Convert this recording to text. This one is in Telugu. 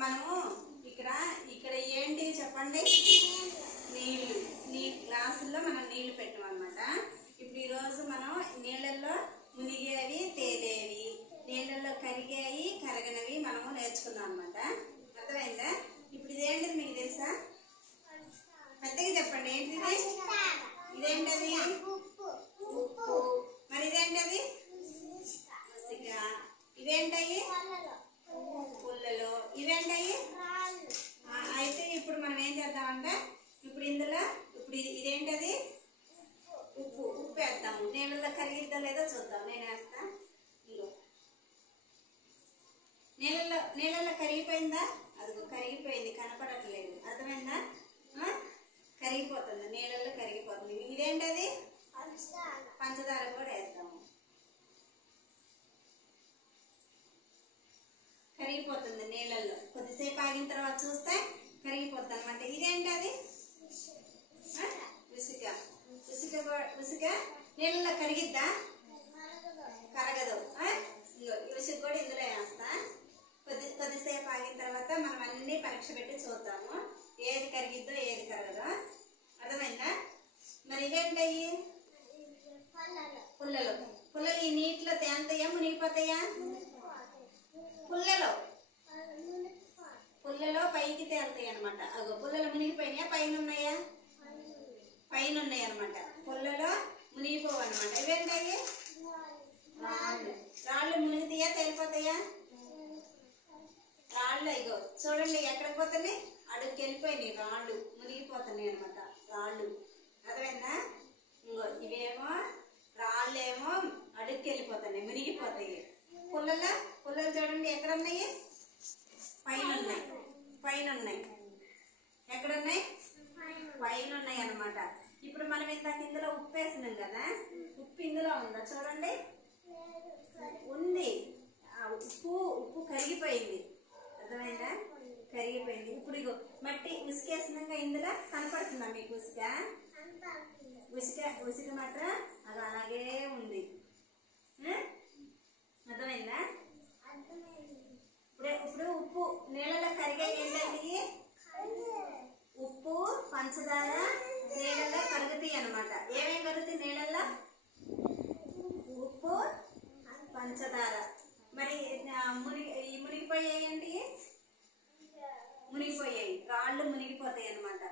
మనము ఇక్కడ ఇక్కడ ఏంటి చెప్పండి, నీళ్లు. గ్లాసుల్లో మనం నీళ్లు పెట్టాం అనమాట. ఇప్పుడు ఈరోజు మనం నీళ్ళల్లో మునిగేవి, తేలేవి, నీళ్ళల్లో కరిగేవి, కరగనవి మనము నేర్చుకున్నాం అనమాట. అర్థమైందా? ఇప్పుడు ఇదేంటిది మీకు తెలుసా? పెద్దగా చెప్పండి. ఏంటిది? ఇదేంటది? ఉప్పు. మరి ఇదేంటది? ఉసిక. ఇవేంటయి? పుల్లలు. ఇవేంటయి? అయితే ఇప్పుడు మనం ఏం చేద్దామంటే ఇప్పుడు ఇందులో ఇదేంటది? ఉప్పు. ఉప్పు వేద్దాము. నీళ్ళల్లో కరిగిద్దా లేదో చూద్దాం. నేను వేస్తా. నీళ్ళల్లో కరిగిపోయిందా? అదిగో కరిగిపోయింది, కనపడట్లేదు. అర్థమైందా? కరిగిపోతుంది, నీళ్ళల్లో కరిగిపోతుంది. ఇదేంటది? పంచదార కూడా వేద్దాము. కరిగిపోతుంది నీళ్ళల్లో. కొద్దిసేపు ఆగిన తర్వాత చూస్తే కరిగిపోతుంది అనమాట. ఇదేంటది? ఉసిక. ఉసిక నీళ్ళల్లో కరిగిద్దా? కరగదు. ఉసిక కూడా ఇందులో వేస్తా. కొద్దిసేపు ఆగిన తర్వాత మనం అన్ని పరీక్ష పెట్టి చూద్దాము, ఏది కరిగిద్దో ఏది కరగదో. అర్థమైందా? మరి ఇవేంటయ్యి? పుల్లలు. పుల్లలు ఈ నీటిలో తేలుతాయా, మునిగిపోతాయా? పుల్లలో పైకి తేలుతాయి అనమాట. అగో పుల్లలు మునిగిపోయినాయా? పైన ఉన్నాయా? పైన ఉన్నాయి అనమాట. పుల్లలో మునిగిపోవు అనమాట. ఇవేంటయ్యి? రాళ్ళు. రాళ్ళు మునిగితాయా, తేలిపోతాయా? రాళ్ళు. ఇగో చూడండి ఎక్కడికి పోతున్నాయి, అడుగుకి వెళ్ళిపోయినాయి. రాళ్ళు మునిగిపోతున్నాయి అనమాట. రాళ్ళు. అర్థమైందా? ఇంకో ఇవేమో రాళ్ళేమో అడుగుకి వెళ్ళిపోతున్నాయి, మునిగిపోతాయి. పుల్లలు చూడండి ఎక్కడ ఉన్నాయి? పైన ఉన్నాయి. పైన ఉన్నాయి. ఎక్కడున్నాయి? పైన ఉన్నాయి అనమాట. ఇప్పుడు మనం ఇందాక ఇందులో ఉప్పు వేసినాం కదా, ఉప్పు ఇందులో ఉందా? చూడండి, ఉంది. ఉప్పు కరిగిపోయింది. అర్థమైందా? కరిగిపోయింది. ఇప్పుడు ఇగో మట్టి ఉసికేసినాక ఇందులో కనపడుతుందా మీకు? ఉసిక మాత్రం అది అలాగే ఉంది. అర్థమైందా? ఇప్పుడు ఉప్పు నీళ్ళలో కరిగే ఏంటంటే ఉప్పు, పంచదార నీళ్ళల్లో కరుగుతాయి అనమాట. ఏమేమి కరుగుతాయి నీళ్ళల్లో? ఉప్పు, పంచదార. మరి మునిగిపోయాయి ఏంటి? మునిగిపోయాయి. రాళ్ళు మునిగిపోతాయి అనమాట.